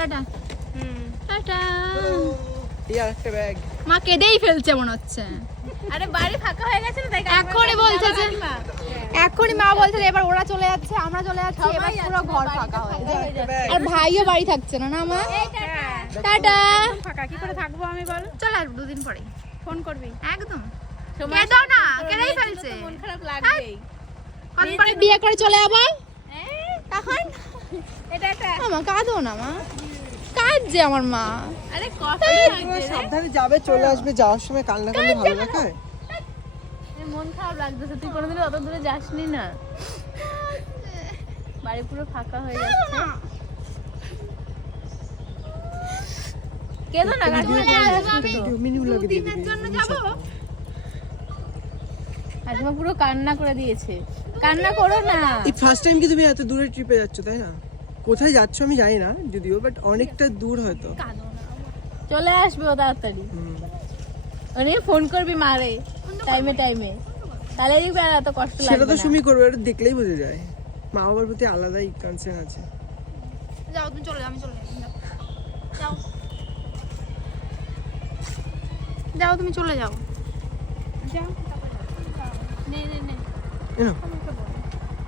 Tata. Tata একটা bag মা কেঁদেই ফেলছে মনে হচ্ছে। আরে বাড়ি ফাঁকা হয়ে গেছে না তাই এখনই বলছে যে এখনই মা বলছে যে এবার ওরা চলে যাচ্ছে আমরা চলে যাচ্ছি এবার পুরো ঘর ফাঁকা হয়ে যাবে আর ভাইও বাড়ি থাকছে না না মা? টাটা। ফাঁকা কি করে থাকব আমি বল? চল আর দুদিন পরে ফোন করবি? একদম। কেঁদো না কেঁদেই ফেলছে। মন খারাপ লাগবেই। পরে বিয়ে করে চলে যাব? তখন এটা একটা মা কাঁদো না মা। কাঁদছে আমার মা? আরে সাবধানে যাবে চলে আসবে যাওয়ার সময় কান্না করলে ভালো দেখায়। মন খারাপ লাগতেছে তুই কোনোদিন অত দূরে যাসনি না। বাড়ি পুরো ফাঁকা হয়ে যাচ্ছে। কেঁদো না কাকিমা পুরো কান্না করে দিয়েছে। কান্না করো না। এই ফার্স্ট টাইম কি তুমি এত দূরে ট্রিপে যাচ্ছ তাই না? কোথায় যাচ্ছ আমি জানি না যদিও বাট অনেকটা দূর হয়তো। চলে আসবে ও তাড়াতাড়ি। হুম। অনেক ফোন করবি মারে টাইমে টাইমে তাহলে দেখবে আর এত কষ্ট সেটা তো সুমি করবে এটা দেখলেই বোঝা যায়। মা বাবার প্রতি আলাদাই কনসার্ন আছে। যাও তুমি চলে যাও আমি চলে যাই। যাও। যাও তুমি চলে যাও। যাও। নে নে নে।